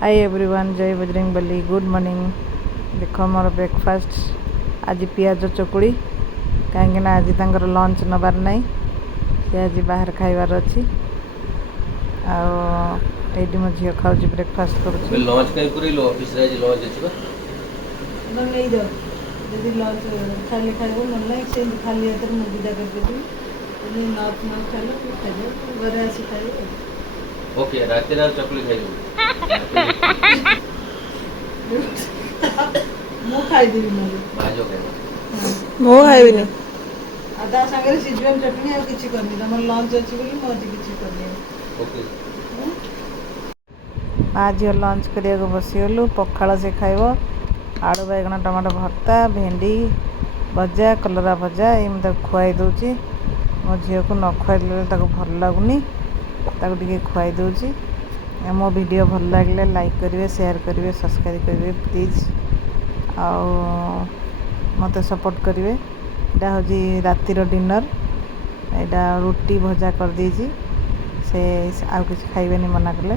Hi everyone, जय Bajrang Bali. Good morning. देख मोर breakfast आज पियाज चकुड़ी कहीं आज तंकर लंच नबार नहीं, से आज बाहर खाइबार अच्छी। आईटी मो झील खाऊँ ब्रेकफास्ट कर लंच कहीं पुरेलो ऑफिस रे आज लंच अछि बा नहीं दो यदि लंच खाली खाइबो ना से खाली हाथ में विदा कर देबी। यदि नॉट न खाइलो तो खाइबो घरे आसी खाइबो। ओके रात रे चकली खाइबो मु खाइदेबी नले भाजो खाइबो मो खाइबिनी आधा संगे सिजवन चटनी आ किछि करनी तमर लंच अछि बोली मो आज किछि करनी। ओके आज लंच करिया को बसीगलु। पखाड़ से खाइब आलू बैगण टमाटो भर्ता भेंडी भजा कलरा भजा ये खुआई दूची। मो झील को न खुआई भल लगुनि टे खुआई दूची। मो वीडियो भल लगे लाइक करेंगे, शेयर करेंगे, सब्सक्राइब करेंगे प्लीज। मत सपोर्ट करेंगे। यहाँ हूँ रातिर डिनर। यहाँ रुटी भजा कर दीजिए। से आउ किसी खाइबेनी मना कले।